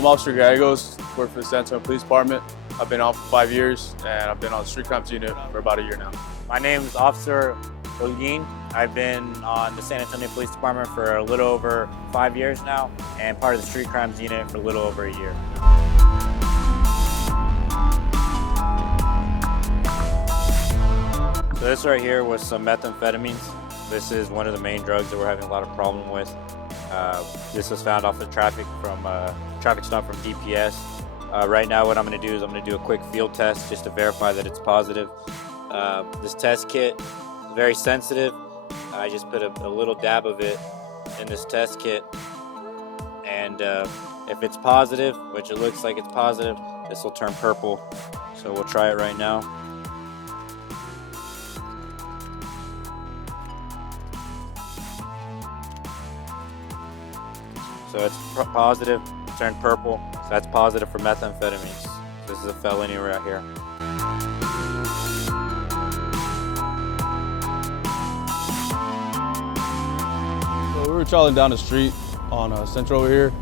I'm Officer Gallegos, work for the San Antonio Police Department. I've been on for 5 years, and I've been on the street crimes unit for about a year now. My name is Officer Holguin. I've been on the San Antonio Police Department for a little over 5 years now, and part of the street crimes unit for a little over a year. So this right here was some methamphetamines. This is one of the main drugs that we're having a lot of problem with. This was found off the traffic stop from DPS. Right now what I'm going to do is I'm going to do a quick field test just to verify that it's positive. This test kit is very sensitive. I just put a little dab of it in this test kit, and if it's positive, which it looks like it's positive, this will turn purple. So we'll try it right now. So it's positive, turned purple, so that's positive for methamphetamines. This is a felony right here. So we were traveling down the street on Central over here.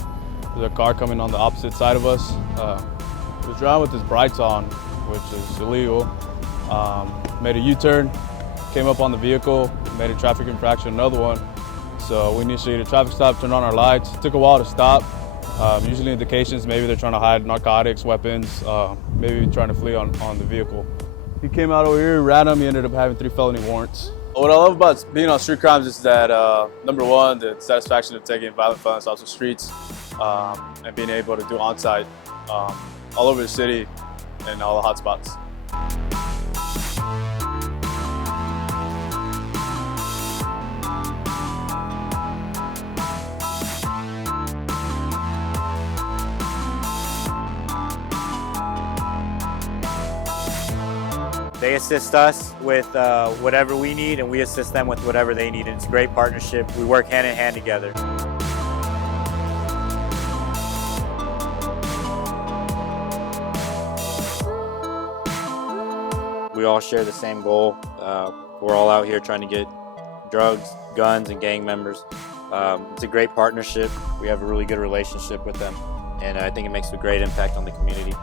There's a car coming on the opposite side of us. He was driving with his brights on, which is illegal. Made a U-turn, came up on the vehicle, made a traffic infraction, another one. So we initiated a traffic stop, turned on our lights. It took a while to stop. Usually indications, maybe they're trying to hide narcotics, weapons, maybe trying to flee on the vehicle. He came out over here, ran him, he ended up having 3 felony warrants. What I love about being on street crimes is that, number one, the satisfaction of taking violent felons off the streets and being able to do on-site all over the city and all the hot spots. They assist us with whatever we need, and we assist them with whatever they need. And it's a great partnership. We work hand in hand together. We all share the same goal. We're all out here trying to get drugs, guns, and gang members. It's a great partnership. We have a really good relationship with them, and I think it makes a great impact on the community.